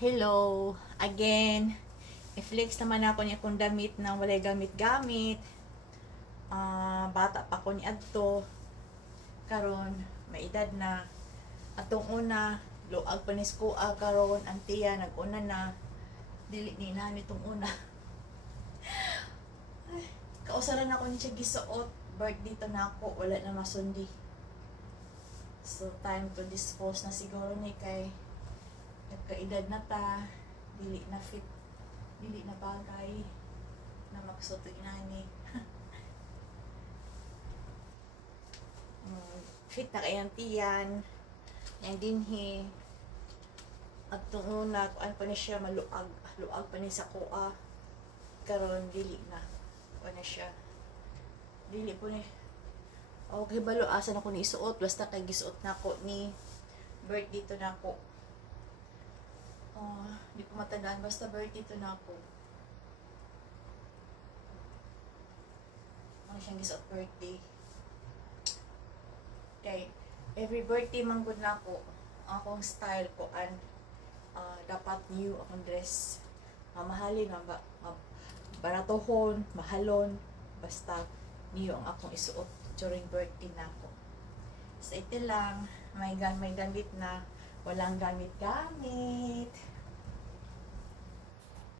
Hello again. I-flex naman ako niya kung damit na walay gamit-gamit. Bata pa ko ni adto. Karon may edad na. Atong una, luag pa ni skoa karon ang tiya nag-una na. Dili ni nani tong una. Ay, kausaran ako ni siya gisuot. Birthday to na ako, wala na masundi. So time to dispose na siguro ni kay nagkaedad na ta, dili na fit, dili na bagay na magsuot inani. Fit na kayang tiyan, yang dinhi. At itong una, kuan pa na siya maluag, luag pa ni sa kuha. Karon dili na, kuan na siya. Dili po ni, okay balo, asa na ko ni isuot, basta kay gisuot na ko ni birthday to na ko. Di ko matandaan, basta birthday to na ako. Ano siyang gisuot birthday. Okay, every birthday man gud na ako, akong style ko an dapat new akong dress. Mahalin na ba, baratohon, mahalon, basta new ang akong isuot during birthday na ako. So ito lang, may gamit na, walang gamit-gamit.